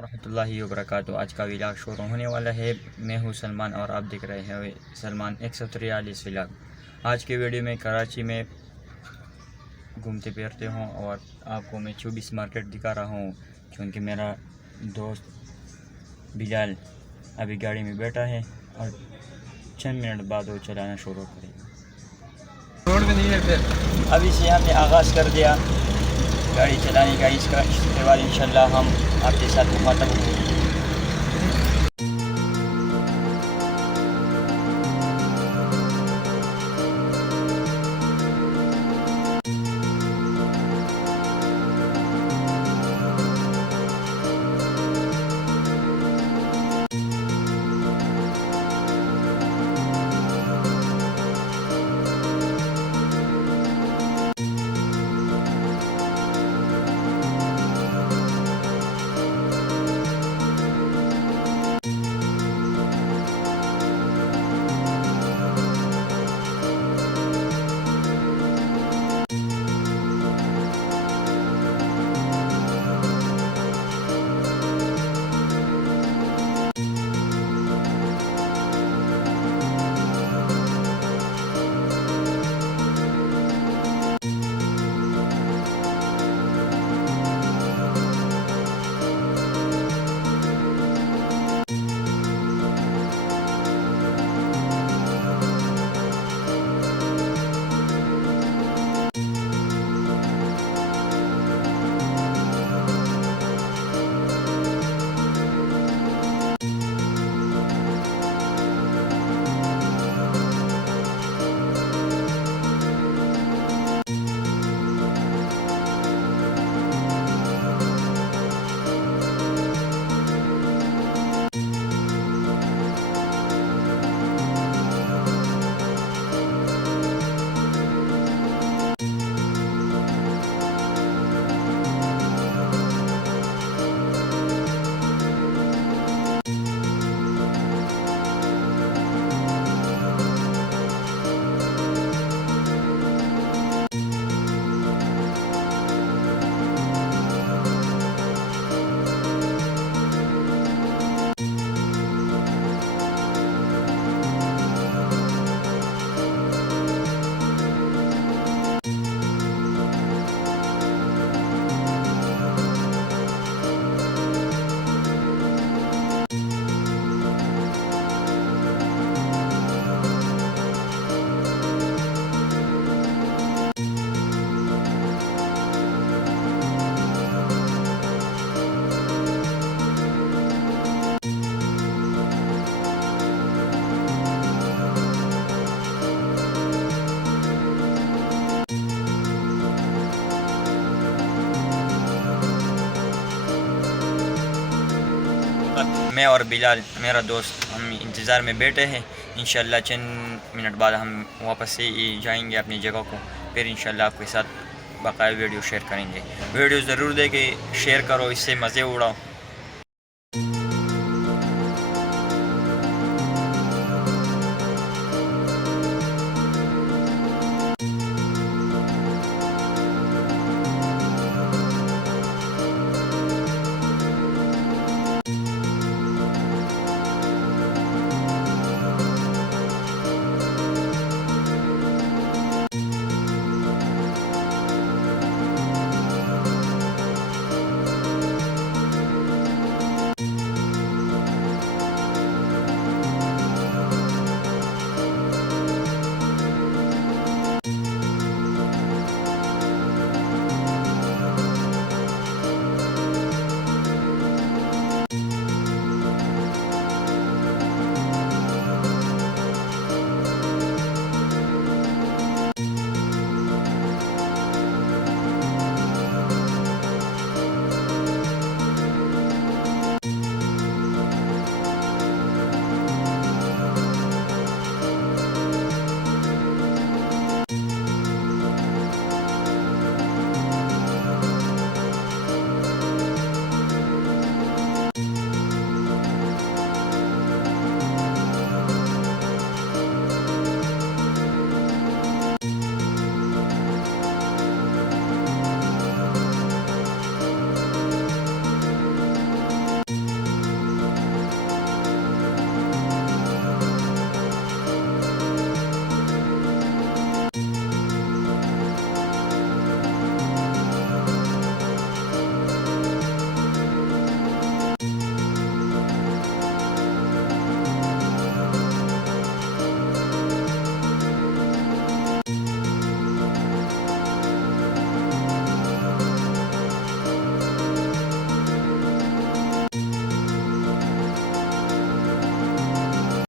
रहमतुल्लाहि व बरकातुहू। आज का व्लॉग शुरू होने वाला है। मैं हूँ सलमान और आप देख रहे हैं सलमान 143 व्लॉग। आज के वीडियो में कराची में घूमते फिरते हूँ और आपको मैं 24 मार्केट दिखा रहा हूँ, क्योंकि मेरा दोस्त बिलाल अभी गाड़ी में बैठा है और चंद मिनट बाद वो चलाना शुरू करेगा। रोड में नहीं है फिर अभी से हमने आगाज़ कर दिया गाड़ी चलाने का। इसके बाद इंशाल्लाह हम आपके साथ मुखातब होंगे। मैं और बिलाल मेरा दोस्त हम इंतज़ार में बैठे हैं। इंशाल्लाह चंद मिनट बाद हम वापस से जाएंगे अपनी जगह को। फिर इंशाल्लाह आपके साथ बाकायदा वीडियो शेयर करेंगे। वीडियो ज़रूर देखें, शेयर करो, इससे मज़े उड़ाओ।